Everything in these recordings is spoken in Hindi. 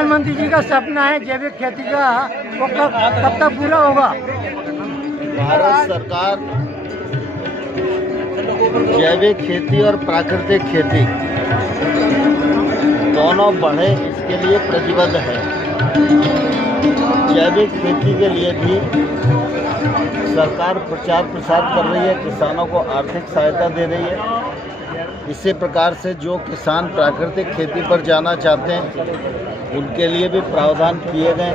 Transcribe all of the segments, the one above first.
प्रधानमंत्री जी का सपना है जैविक खेती का, वो कब तक पूरा होगा? भारत सरकार जैविक खेती और प्राकृतिक खेती दोनों बढ़े इसके लिए प्रतिबद्ध है। जैविक खेती के लिए भी सरकार प्रचार प्रसार कर रही है, किसानों को आर्थिक सहायता दे रही है। इसी प्रकार से जो किसान प्राकृतिक खेती पर जाना चाहते हैं उनके लिए भी प्रावधान किए गए।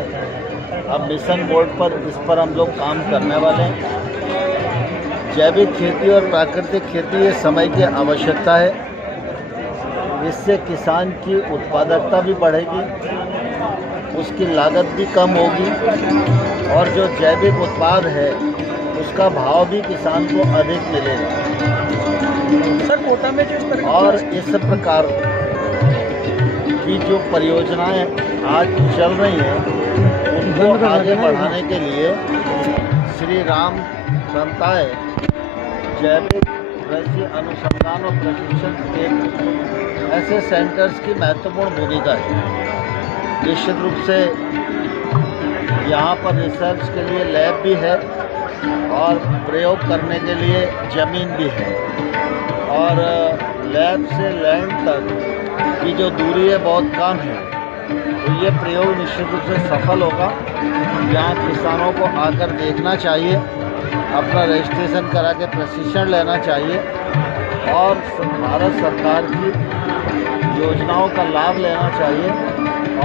अब मिशन मोड पर इस पर हम लोग काम करने वाले हैं। जैविक खेती और प्राकृतिक खेती ये समय की आवश्यकता है। इससे किसान की उत्पादकता भी बढ़ेगी, उसकी लागत भी कम होगी और जो जैविक उत्पाद है उसका भाव भी किसान को अधिक मिलेगा। सर, कोटा में जो इस तरह और इस प्रकार की जो परियोजनाएं आज चल रही हैं उनको आगे बढ़ाने के लिए श्री राम संताय जैविक कृषि अनुसंधान और प्रशिक्षण केंद्र ऐसे सेंटर्स की महत्वपूर्ण भूमिका है। निश्चित रूप से यहाँ पर रिसर्च के लिए लैब भी है और प्रयोग करने के लिए ज़मीन भी है और लैब से लैंड तक की जो दूरी है बहुत कम है। तो ये प्रयोग निश्चित रूप से सफल होगा। यहाँ किसानों को आकर देखना चाहिए, अपना रजिस्ट्रेशन करा के प्रशिक्षण लेना चाहिए और भारत सरकार की योजनाओं का लाभ लेना चाहिए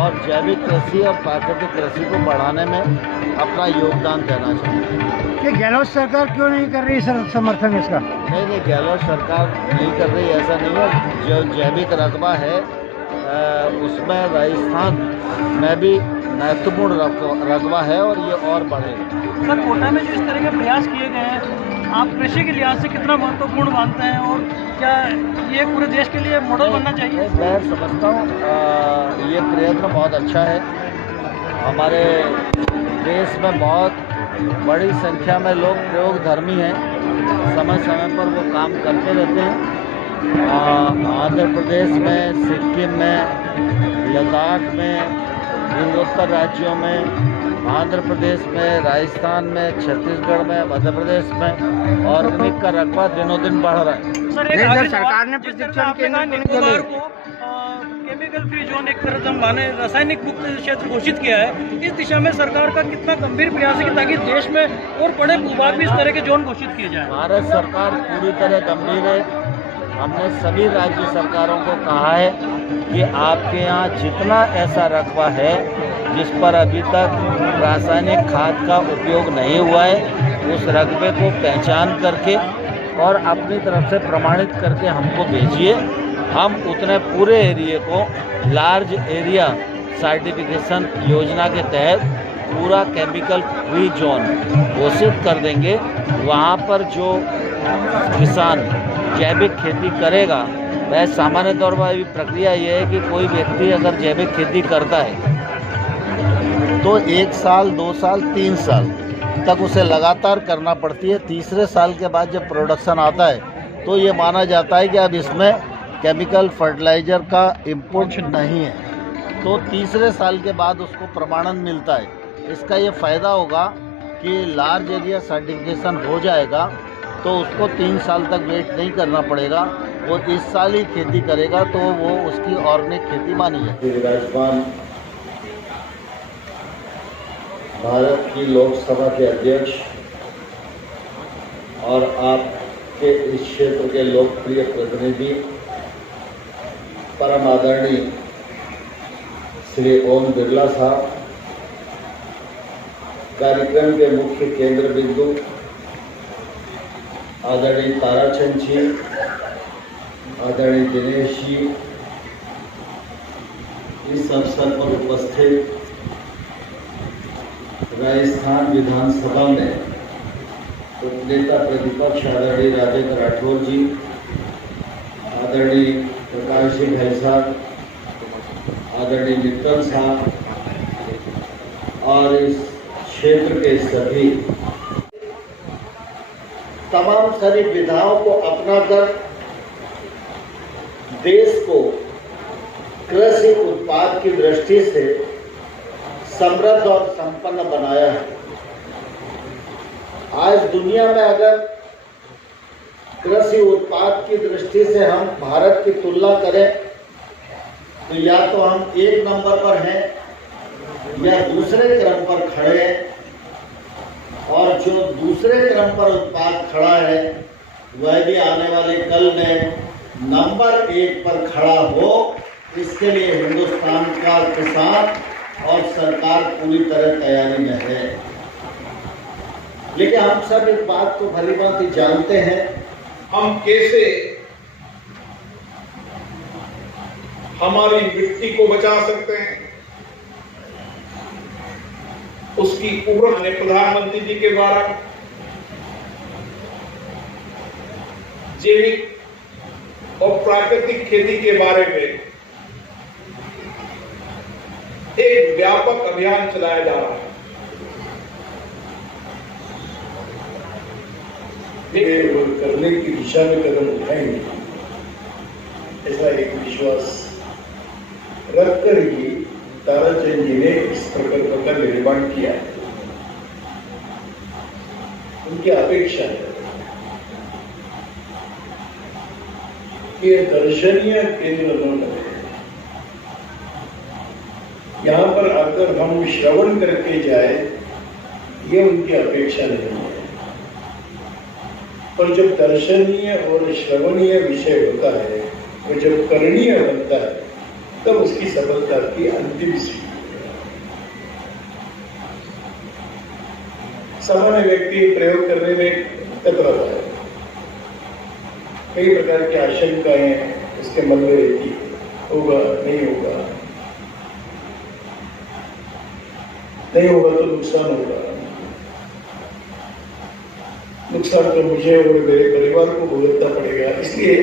और जैविक कृषि और प्राकृतिक कृषि को बढ़ाने में अपना योगदान देना चाहिए। ये गहलोत सरकार क्यों नहीं कर रही सर समर्थन इसका? नहीं, गहलोत सरकार नहीं कर रही ऐसा नहीं है। जो जैविक रकबा है उसमें राजस्थान में भी महत्वपूर्ण रकबा है और ये और बढ़ेगा। सर, कोटा में जो इस तरह के प्रयास किए गए हैं, आप कृषि के लिहाज से कितना महत्वपूर्ण मानते हैं और क्या ये पूरे देश के लिए मॉडल बनना चाहिए? मैं समझता हूँ ये प्रयत्न बहुत अच्छा है। हमारे देश में बहुत बड़ी संख्या में लोग प्रयोगधर्मी हैं, समय समय पर वो काम करते रहते हैं। आंध्र प्रदेश में, सिक्किम में, लद्दाख में, पूर्वोत्तर राज्यों में, आंध्र प्रदेश में, राजस्थान में, छत्तीसगढ़ में, मध्य प्रदेश में ऑर्गेनिक का रकबा दिनों दिन बढ़ रहा है। सर, सरकार ने प्रशिक्षण केंद्र को केमिकल फ्री जोन एक तरह से माने रासायनिक मुक्त क्षेत्र घोषित किया है। इस दिशा में सरकार का कितना गंभीर प्रयास है कि ताकि देश में और बड़े भूभाग भी इस तरह के जोन घोषित किए जाए? भारत सरकार पूरी तरह गंभीर है। हमने सभी राज्य सरकारों को कहा है कि आपके यहाँ जितना ऐसा रकबा है जिस पर अभी तक रासायनिक खाद का उपयोग नहीं हुआ है, उस रकबे को पहचान करके और अपनी तरफ से प्रमाणित करके हमको भेजिए। हम उतने पूरे एरिया को लार्ज एरिया सर्टिफिकेशन योजना के तहत पूरा केमिकल फ्री जोन घोषित कर देंगे। वहाँ पर जो किसान जैविक खेती करेगा, वह सामान्य तौर पर अभी प्रक्रिया ये है कि कोई व्यक्ति अगर जैविक खेती करता है तो 1 साल, 2 साल, 3 साल तक उसे लगातार करना पड़ती है। तीसरे साल के बाद जब प्रोडक्शन आता है तो ये माना जाता है कि अब इसमें केमिकल फर्टिलाइज़र का इनपुट नहीं है, तो तीसरे साल के बाद उसको प्रमाणन मिलता है। इसका ये फ़ायदा होगा कि लार्ज एरिया सर्टिफिकेशन हो जाएगा तो उसको 3 साल तक वेट नहीं करना पड़ेगा। वो इस साल ही खेती करेगा तो वो उसकी ऑर्गेनिक खेती मानी जाएगी। विराजमान भारत की लोकसभा के अध्यक्ष और आपके इस क्षेत्र के लोकप्रिय प्रतिनिधि परम आदरणीय श्री ओम बिरला साहब, कार्यक्रम के मुख्य केंद्र बिंदु आदरणीय ताराचंद जी, आदरणीय दिनेश जी, इस अवसर पर उपस्थित राजस्थान विधानसभा में उपनेता प्रतिपक्ष आदरणीय राजेंद्र राठौर जी, आदरणीय प्रकाश जी भाई साहब, आदरणीय मित्तल साहब और इस क्षेत्र के सभी तमाम सारी विधाओं को अपनाकर देश को कृषि उत्पाद की दृष्टि से समृद्ध और संपन्न बनाया है। आज दुनिया में अगर कृषि उत्पाद की दृष्टि से हम भारत की तुलना करें तो या तो हम 1 नंबर पर हैं या दूसरे क्रम पर खड़े हैं, और जो दूसरे क्रम पर उत्पाद खड़ा है वह भी आने वाले कल में नंबर 1 पर खड़ा हो, इसके लिए हिंदुस्तान का किसान और सरकार पूरी तरह तैयारी में है। लेकिन हम सब इस बात को भली भांति जानते हैं, हम कैसे हमारी मिट्टी को बचा सकते हैं, उसकी उम्र ने प्रधानमंत्री जी के द्वारा जैविक और प्राकृतिक खेती के बारे में एक व्यापक अभियान चलाया जा रहा है। करने की दिशा में कदम उठाएंगे, ऐसा एक विश्वास रखकर ही ताराचंद जी ने इस प्रकल्प का निर्माण किया है। उनकी अपेक्षा है कि दर्शनीय केंद्र न लगे, यहाँ पर आकर हम श्रवण करके जाए, ये उनकी अपेक्षा नहीं है। पर जब दर्शनीय और श्रवणीय विषय होता है, वो जब करणीय बनता है, तब उसकी सफलता की अंतिम सीढ़ी है। सामान्य व्यक्ति प्रयोग करने में कतराता है, कई प्रकार की आशंकाएं उसके मन में रहती है, होगा नहीं होगा, नहीं होगा तो नुकसान होगा, नुकसान तो मुझे और मेरे परिवार को भुगतना पड़ेगा। इसलिए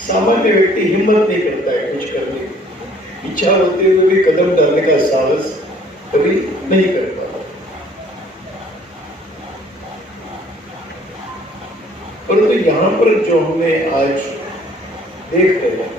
सामान्य व्यक्ति हिम्मत नहीं करता है कुछ करने की, इच्छा होते हुए भी कदम डालने का साहस कभी नहीं कर पाता। परंतु यहाँ पर जो हमें आज देख रहे हैं